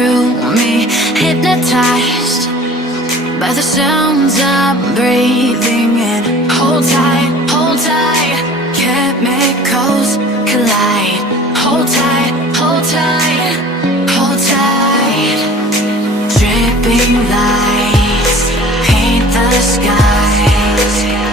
through me, hypnotized by the sounds I'm breathing in. Hold tight, hold tight, chemicals collide. Hold tight, hold tight, hold tight. Dripping lights paint the skies.